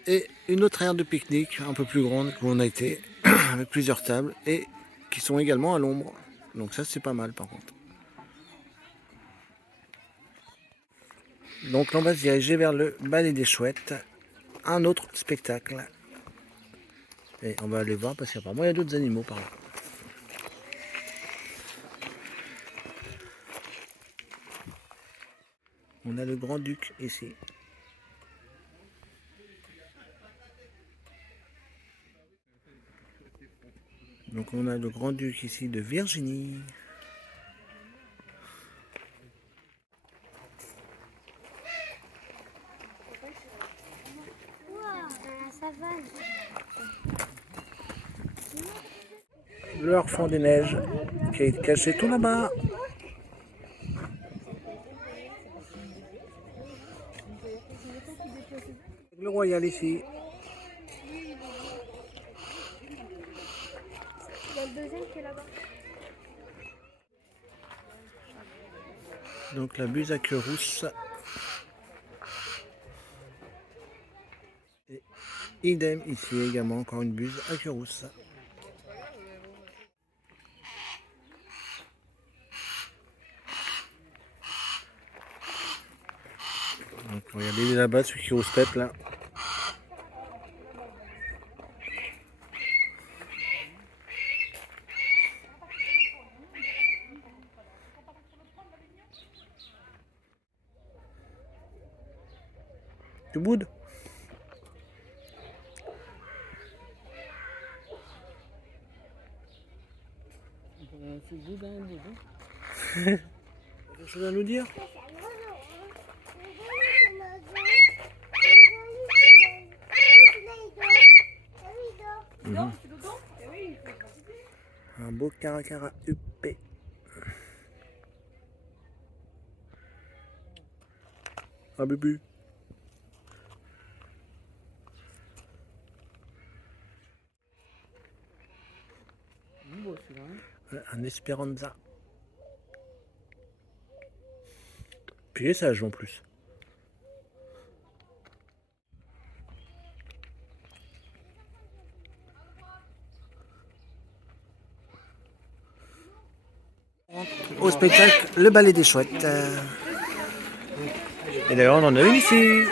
Et une autre aire de pique-nique un peu plus grande où on a été, avec plusieurs tables et qui sont également à l'ombre. Donc ça c'est pas mal par contre. Donc là on va se diriger vers le ballet des chouettes, un autre spectacle. Et on va aller voir parce qu'apparemment il y a d'autres animaux par là. On a le grand-duc ici. Donc on a le grand-duc ici de Virginie. Leur fond des neiges qui est caché tout là-bas. Le royal ici. Il y a le deuxième qui est là-bas. Donc la buse à queue rousse. Et idem ici également, encore une buse à queue rousse. Donc regardez là-bas celui qui rouspète là. Tu boudes? C'est boudin, boudin. Tu as quelque chose à nous dire? Un beau caracara huppé. Un bubu. Beau celui-là. Ouais, un Esperanza. Puis il est sage en plus. Au spectacle, le ballet des chouettes. Et d'ailleurs, on en a une ici.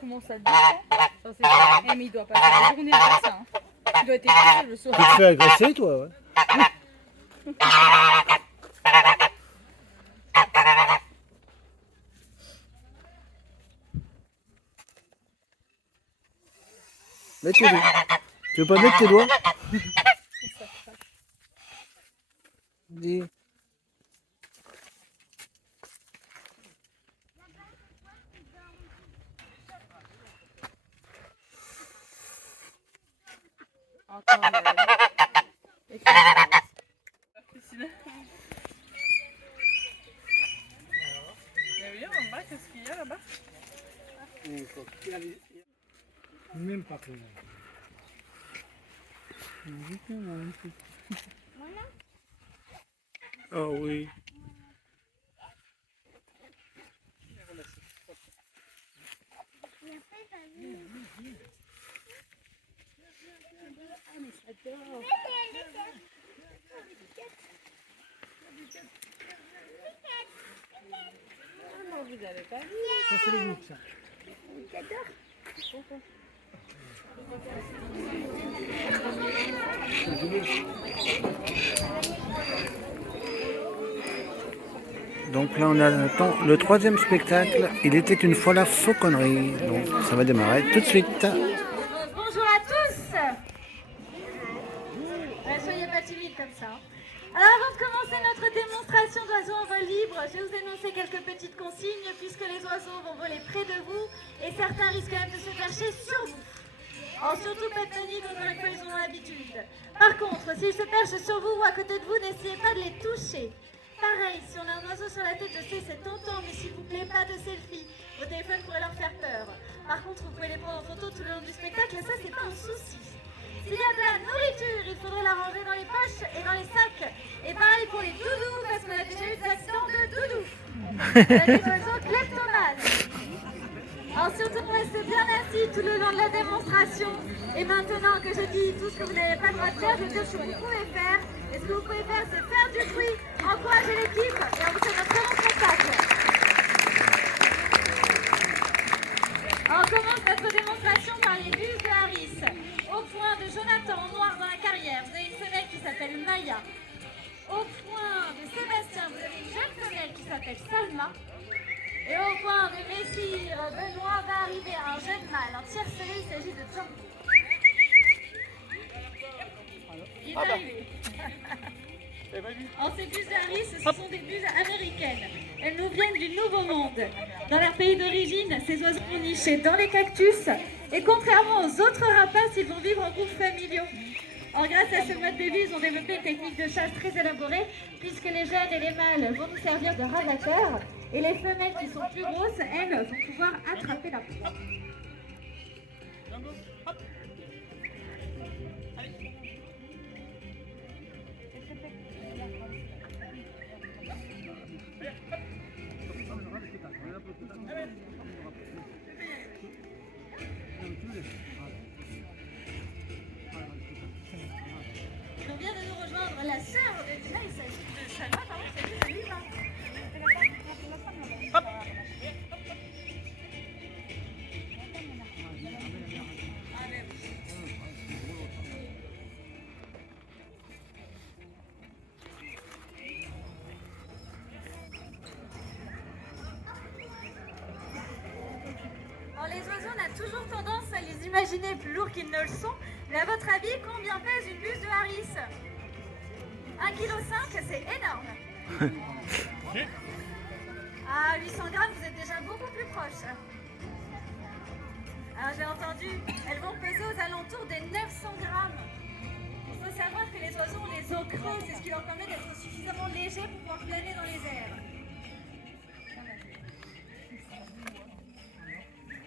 Comment ça le descend? Ça, c'est... Eh, mais il doit passer la journée à faire ça. Hein. Il doit être épuisé le Tu soir. te fais agresser, toi, ouais. Mets tes doigts. Tu veux pas mettre tes doigts? Dis. Encore, qu'est-ce qu'il y a là-bas? Même pas que oh oui. Vous avez pas vu? Ça c'est le groupe ça. Donc là on attend le troisième spectacle. Il était une fois la fauconnerie. Donc ça va démarrer tout de suite. Bonjour à tous. Soyez pas timides comme ça. Alors avant de commencer notre démonstration d'oiseaux en vol libre, je vais vous énoncer quelques petites consignes puisque les oiseaux vont voler près de vous et certains risquent même de se percher sur vous. Alors surtout pas de panique dans laquelle ils ont l'habitude. Par contre, s'ils se perchent sur vous ou à côté de vous, n'essayez pas de les toucher. Pareil, si on a un oiseau sur la tête, je sais c'est tentant, mais s'il vous plaît, pas de selfie. Vos téléphones pourraient leur faire peur. Par contre, vous pouvez les prendre en photo tout le long du spectacle et ça, c'est pas un souci. S'il y a de la nourriture, il faudrait la ranger dans les poches et dans les sacs. Et pareil pour les doudous, parce qu'on a déjà eu des accidents de doudous. Des oiseaux kleptomanes. Alors surtout, restez bien assis tout le long de la démonstration. Et maintenant que je dis tout ce que vous n'avez pas le droit de faire, je vais dire ce que vous pouvez faire. Et ce que vous pouvez faire, c'est faire du bruit, encourager l'équipe et on vous souhaite un très bon spectacle. On commence notre démonstration par les buses de Harris. Au point de Jonathan en noir dans la carrière, vous avez une femelle qui s'appelle Maya. Au point de Sébastien, vous avez une jeune femelle qui s'appelle Salma. Et au point de Messire Benoît va arriver un jeune mâle. En tiercelé, il s'agit de Django. Il est arrivé. En ces buses d'Harris, ce sont des buses américaines. Elles nous viennent du Nouveau Monde. Dans leur pays d'origine, ces oiseaux sont nichés dans les cactus. Et contrairement aux autres rapaces, ils vont vivre en groupes familiaux. Or, grâce à ce mode de vie, ils ont développé une technique de chasse très élaborée, puisque les jeunes et les mâles vont nous servir de rabatteurs. Et les femelles qui sont plus grosses, elles, vont pouvoir attraper la proie. On vient de nous rejoindre la sœur de Dina, il s'agit de Salma, pardon, c'est lui, hein. Alors les oiseaux, on a toujours tendance à les imaginer plus lourds qu'ils ne le sont. Mais à votre avis, combien pèse une buse de Harris? 1,5 kg, c'est énorme. À 800 grammes, vous êtes déjà beaucoup plus proche. Alors j'ai entendu, elles vont peser aux alentours des 900 grammes. Il faut savoir que les oiseaux ont les os creux, c'est ce qui leur permet d'être suffisamment légers pour pouvoir planer dans les airs.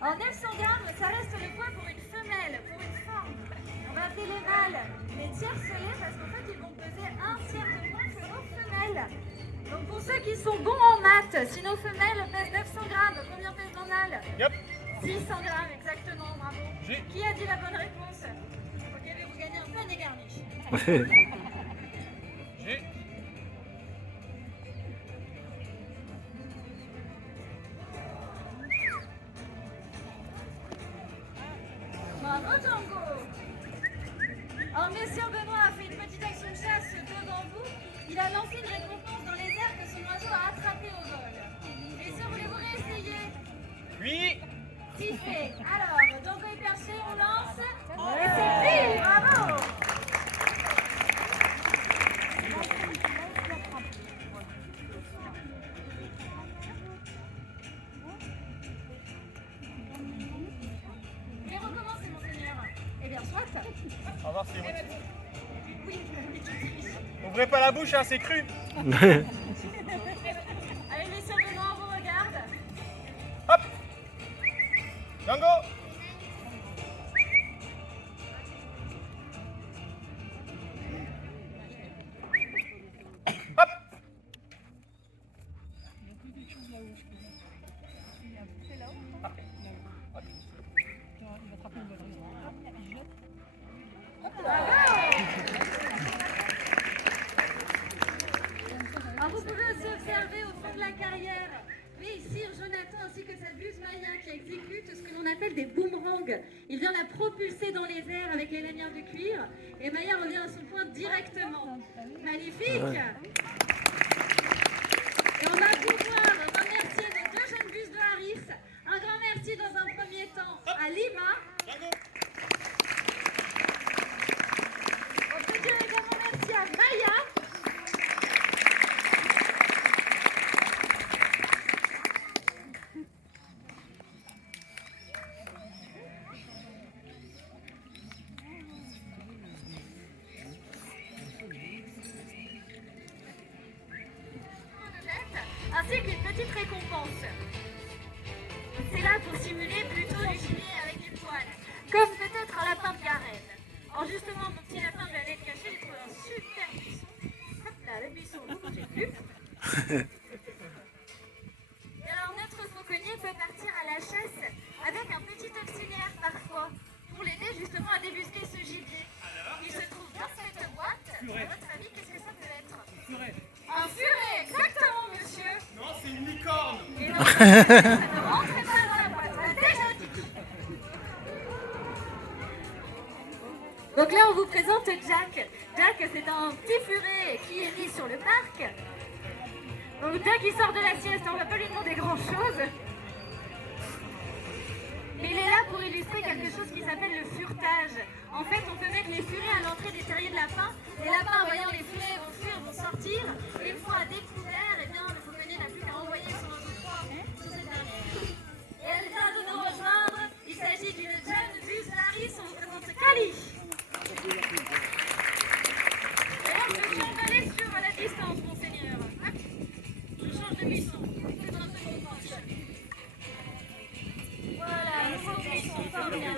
En 900 grammes, ça reste le poids pour une femelle, pour une forme. On va appeler les mâles les tiercelés parce qu'en fait, ils vont peser un tiers de moins que nos femelles. Donc pour ceux qui sont bons en maths, si nos femelles pèsent 900 grammes, combien pèse nos mâles? Yep. 600 grammes, exactement, bravo. Qui a dit la bonne réponse? Ok, mais vous gagnez un pain égarni. Au Django. Alors, Monsieur Benoît a fait une petite action de chasse devant vous. Il a lancé une récompense dans les airs que son oiseau a attrapé au vol. Messieurs, voulez-vous réessayer? Oui. Si fait. Alors, Django est perché, on lance. Et c'est pris. Bravo. Et recommencez, monseigneur. Eh bien, soit. On va voir si ouvrez pas la bouche, hein, c'est cru. Allez, messieurs, Benoît, on vous regarde. Hop. Django. Hop. Alors vous pouvez aussi observer au fond de la carrière, oui, Sir Jonathan ainsi que sa buse Maya qui exécute ce que l'on appelle des boomerangs. Il vient la propulser dans les airs avec les lanières de cuir et Maya revient à son point directement. Magnifique! Et on va pouvoir remercier nos deux jeunes buses de Harris. Un grand merci dans un premier temps à Lima. On peut dire également merci à Maya. Ainsi qu'une petite récompense. C'est là pour simuler plutôt du gibier avec des poils, comme peut-être un lapin de Garenne. Alors justement, mon petit lapin va aller le cacher, il trouve un super buisson. Hop là, le buisson, vous mangez plus. Et alors notre fauconnier peut partir à la chasse avec un petit auxiliaire parfois, pour l'aider justement à débusquer ce gibier. Il se trouve dans cette boîte. À votre avis, qu'est-ce que ça peut être? Un furet, exactement, monsieur. Non, c'est une licorne. Et non, ça ne rentre pas dans la boîte, on l'a déjà dit. Donc là, on vous présente Jack. Jack, c'est un petit furet qui est mis sur le parc. Donc Jack, il sort de la sieste, on ne va pas lui demander grand-chose. Mais il est là pour illustrer quelque chose qui s'appelle le furetage. En fait, on peut mettre les furets à l'entrée des terriers de lapins. Les lapins, en voyant les furets vont fuir, vont sortir. Et une fois à découvert, eh bien, le fauconnier n'a plus qu'à envoyer son oiseau de proie sur cette dernière. Et elle vient de nous rejoindre. Il s'agit d'une jeune buse Harris. On vous présente Kali. Et on peut survoler sur la distance, monseigneur. Hop. Je change de buisson. C'est un second penche. Voilà, nouveau buisson, fort bien.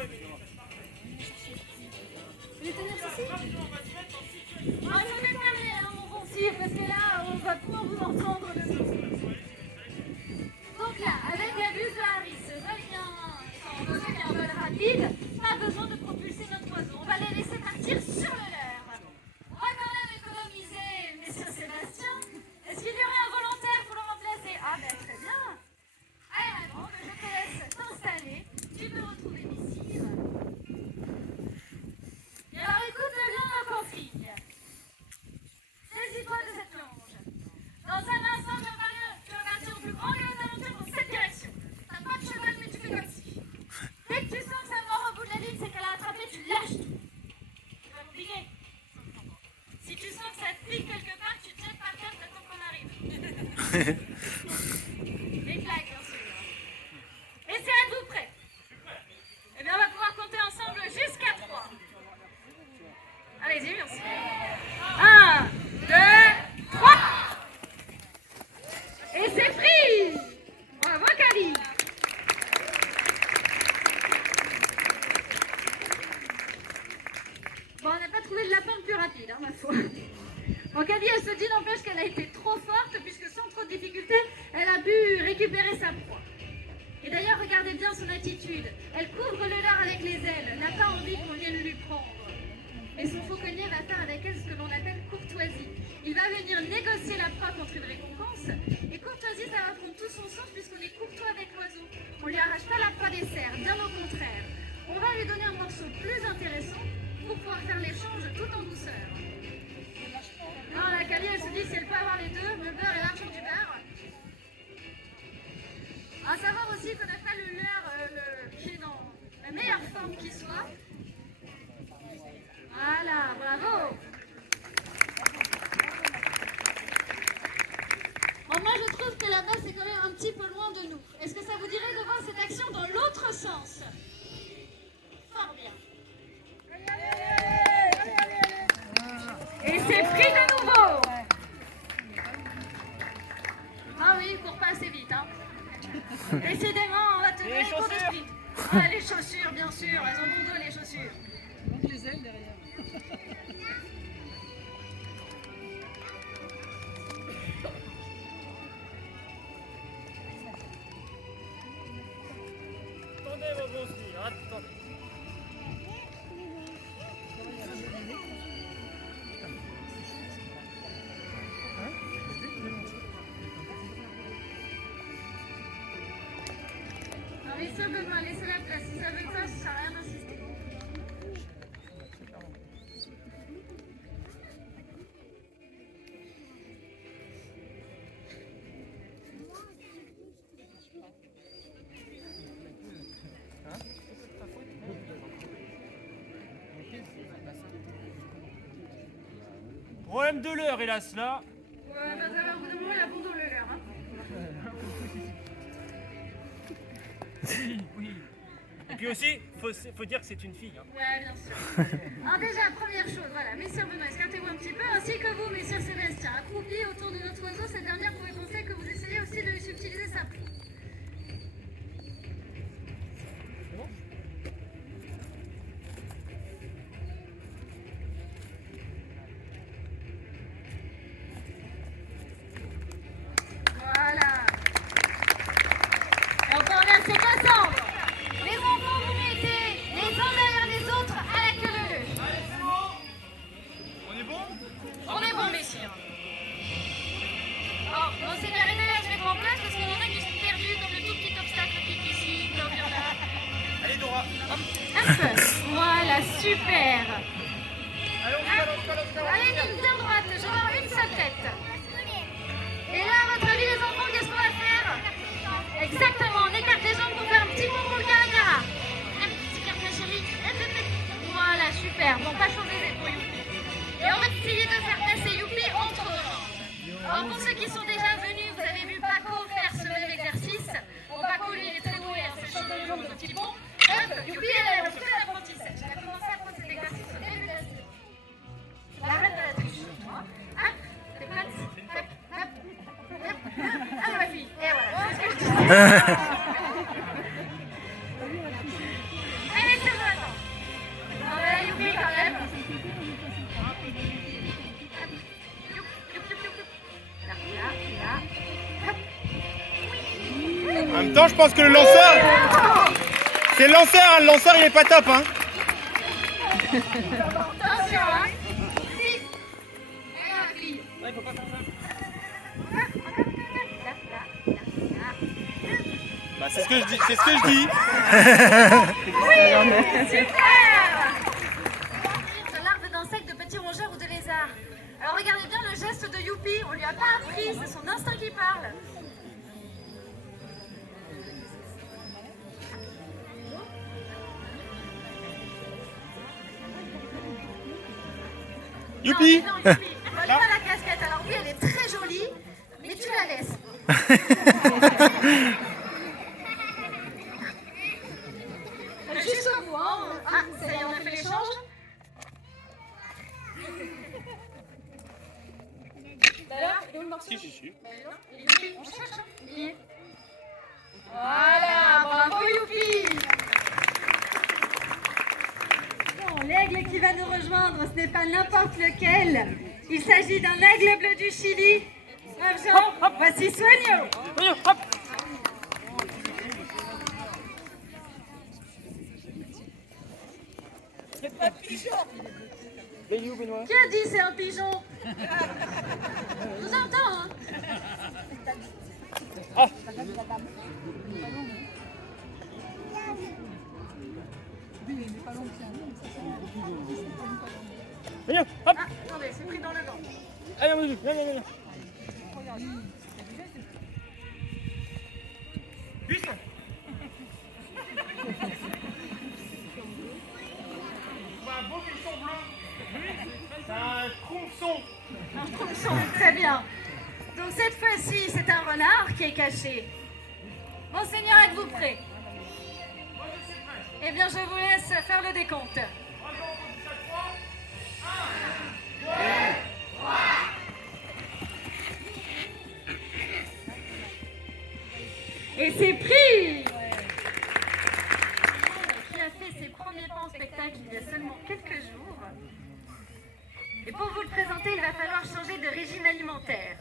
Vous les tenir ici? Ah, je vais parler, hein, mon bon sire, parce que là, on va pouvoir vous entendre de nous. Donc là, avec la buse de Harris, un vol rapide, pas besoin de propulser notre oiseau. On va les laisser partir sur le leur. On va quand même économiser, monsieur Sébastien. Est-ce qu'il y aurait un volontaire pour le remplacer? Ah, ben très bien. Allez, maintenant, je te laisse t'installer. Tu peux retrouver messire. Et alors, écoute bien ma consigne. Saisis-toi de cette longe. Dans un instant, tu vas partir au plus grand lieu d'aventure dans cette direction. T'as pas de cheval, mais tu fais comme si. Dès que tu sens que ça mord au bout de la ligne, c'est qu'elle a attrapé, tu lâches tout. Tu vas m'oublier. Si tu sens que ça te pique quelque part, tu te jettes par terre, t'attends qu'on arrive. Les claques, bien sûr. Et c'est à vous prêt. Eh bien, on va pouvoir compter ensemble jusqu'à 3. Allez-y, merci. 1, 2, 3. Et c'est pris. Bravo, Kali. Bon, on n'a pas trouvé le lapin le plus rapide, hein, ma foi. Bon, Kali, elle se dit, n'empêche qu'elle a été trop forte, puisque sans trop de difficultés, elle a pu récupérer sa proie. Et d'ailleurs, regardez bien son attitude. Elle couvre le leurre avec les ailes. N'a pas envie qu'on vienne lui prendre. Et son fauconnier va faire avec elle ce que l'on appelle courtoisie. Il va venir négocier la proie contre une récompense. Et courtoisie, ça va prendre tout son sens puisqu'on est courtois avec l'oiseau. On lui arrache pas la proie des cerfs, bien au contraire. On va lui donner un morceau plus pouvoir faire l'échange tout en douceur. Non, la Cali, elle se dit si elle peut avoir les deux, le beurre et l'argent du beurre. À savoir aussi qu'on a fait le leurre qui est dans la meilleure forme qui soit. Voilà, bravo. Bon, moi je trouve que là-bas c'est quand même un petit peu loin de nous. Est-ce que ça vous dirait de voir cette action dans l'autre sens? Fort bien. Et c'est pris de nouveau. Ah oui, il court pas assez vite. Hein. Décidément, on va tenir les cours de sprint. Ah, les chaussures, bien sûr, elles ont bon dos les chaussures. Donc les ailes derrière. Attendez, mon bon ski, attendez. Alors, messieurs, Benoît, laissez la place. Si ça veut que ça sert à rien d'insister. Problème de l'heure, hélas, là. Ouais, bah, ça va, au bout d'un moment, il a bon dans le leur. Hein. Oui. Et puis aussi, faut dire que c'est une fille. Hein. Ouais, bien sûr. Alors déjà, première chose, voilà, messieurs Benoît, escartez-vous un petit peu, ainsi que vous, messieurs Sébastien. Accroupis autour de notre oiseau, cette dernière pouvait penser que vous essayez aussi de lui subtiliser sa peau. Voilà. Et on peut remercier Cassandre. Les enfants, vous mettez les uns derrière les autres à la queue leu. On est bon? On est bon, messieurs. Alors, bon, c'est arrêté là, je vais en place parce qu'il y en a qui sont perdus comme le tout petit obstacle qui est ici, comme il y en a. Allez, Dora. Hop. Voilà, super. Allez, ligne bien droite, je vais avoir une seule tête. Et là, à votre avis, les enfants, qu'est-ce qu'on va faire? Exactement, on écarte les jambes pour faire un petit pont pour le Karakara. Un petit carte, ma chérie. Voilà, super. Bon, pas changer les épaules, Youpi. Et on va essayer de faire passer Youpi entre nos jambes. Alors, pour ceux qui sont déjà venus, vous avez vu Paco faire ce même exercice. Bon, Paco, lui, il est très doué, hein, c'est changer les jambes de petit pont. Hop, Youpi, elle a un peu d'apprentissage. Elle a commencé à prendre cet exercice au début de la saison. La reine de la triche. Hop, t'es prête? Hop, hop. Ah, ma fille, et voilà, c'est ce que je disais. Allez, c'est bon, attends. On va la Youpi quand même. Hop. Youp, youp, youp, youp, youp. Là, là, là. Hop. En même temps, je pense que le lanceur, c'est le lanceur, hein. Le lanceur il est pas top. Hein. Attention, hein. 6. Et la fille. Ouais, faut pas faire ça. Bah, c'est ce que je dis. C'est ce que je dis. Super! Larve d'insectes, de petits rongeurs ou de lézards. Alors regardez bien le geste de Youpi, on lui a pas appris, c'est son instinct qui parle. Youpi. Non, Youpi, enlève pas la casquette. Alors oui, elle est très jolie, mais tu la laisses. Jusqu'au bout, hein. Ah, ça y est, on a fait l'échange. D'ailleurs, il est où le morceau? Si, si, si. Youpi, on cherche, hein. Il y est. Voilà, bravo Youpi. Bon, l'aigle qui va nous rejoindre, ce n'est pas n'importe lequel. Il s'agit d'un aigle bleu du Chili. Bravo Jean, voici Soigno. Hop. Qui a dit c'est un pigeon? Je vous entends, hein? Viens, hop. Ah, attendez, c'est pris dans le vent. Allez, vas-y, viens. Buisson. Un beau buisson bleu. C'est un tronçon. Un tronçon, très bien. Donc cette fois-ci, c'est un renard qui est caché. Monseigneur, êtes-vous prêt? Moi, je suis prêt. Eh bien, je vous laisse faire le décompte. 3 secondes pour chaque fois. Et c'est pris! Qui a fait ses premiers pas en spectacle il y a seulement quelques jours. Et pour vous le présenter, il va falloir changer de régime alimentaire.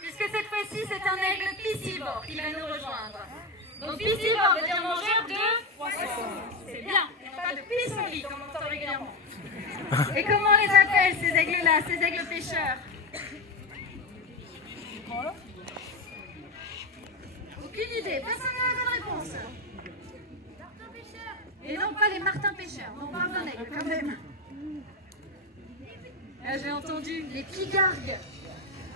Puisque cette fois-ci, c'est un aigle piscivore qui va nous rejoindre. Donc piscivore veut dire mangeur de poissons. C'est bien, et non pas de pissenlit comme on entend régulièrement. Et comment on les appelle ces aigles-là, ces aigles pêcheurs? Aucune idée, personne n'a la bonne réponse. Et non pas les martins pêcheurs, on parle d'un aigle quand même. Là j'ai entendu les pigargues.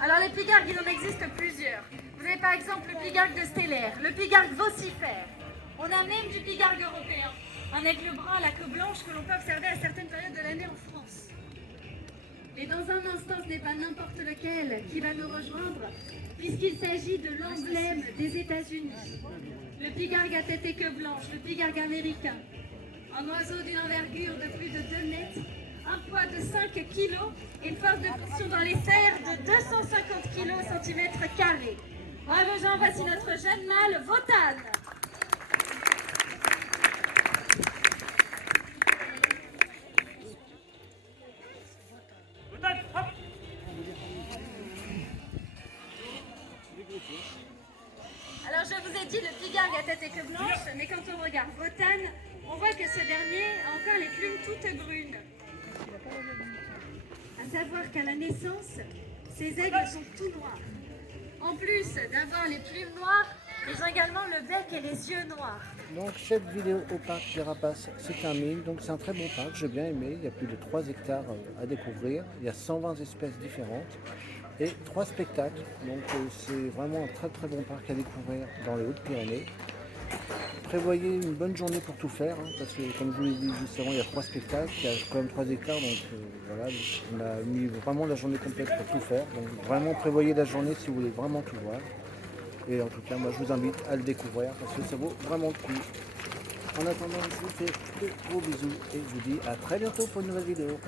Alors les pigargues, il en existe plusieurs. Vous avez par exemple le pigargue de Stellaire, le pigargue vocifère. On a même du pigargue européen, un aigle brun à la queue blanche que l'on peut observer à certaines périodes de l'année en France. Et dans un instant, ce n'est pas n'importe lequel qui va nous rejoindre, puisqu'il s'agit de l'emblème des États-Unis. Le pigargue à tête et queue blanche, le pigargue américain. Un oiseau d'une envergure de plus de 2 mètres, un poids de 5 kg et une force de pression dans les serres de 250 kg au centimètre carré. Bravo Jean, voici notre jeune mâle, Wotan. Wotan, hop. Alors je vous ai dit le pigargue à tête et queue blanche, mais quand on regarde Wotan, on voit que ce dernier a encore les plumes toutes brunes. À savoir qu'à la naissance, ces aigles sont tout noirs. En plus d'avoir les plumes noires, ils ont également le bec et les yeux noirs. Donc cette vidéo au parc des Rapaces se termine. Donc c'est un très bon parc, j'ai bien aimé. Il y a plus de 3 hectares à découvrir. Il y a 120 espèces différentes et 3 spectacles. Donc c'est vraiment un très très bon parc à découvrir dans les Hautes-Pyrénées. Prévoyez une bonne journée pour tout faire, hein, parce que comme je vous l'ai dit juste avant, il y a 3 spectacles, il y a quand même 3 hectares, donc voilà, on a mis vraiment la journée complète pour tout faire. Donc vraiment prévoyez la journée si vous voulez vraiment tout voir. Et en tout cas, moi je vous invite à le découvrir parce que ça vaut vraiment le coup. En attendant, je vous fais de gros bisous et je vous dis à très bientôt pour une nouvelle vidéo.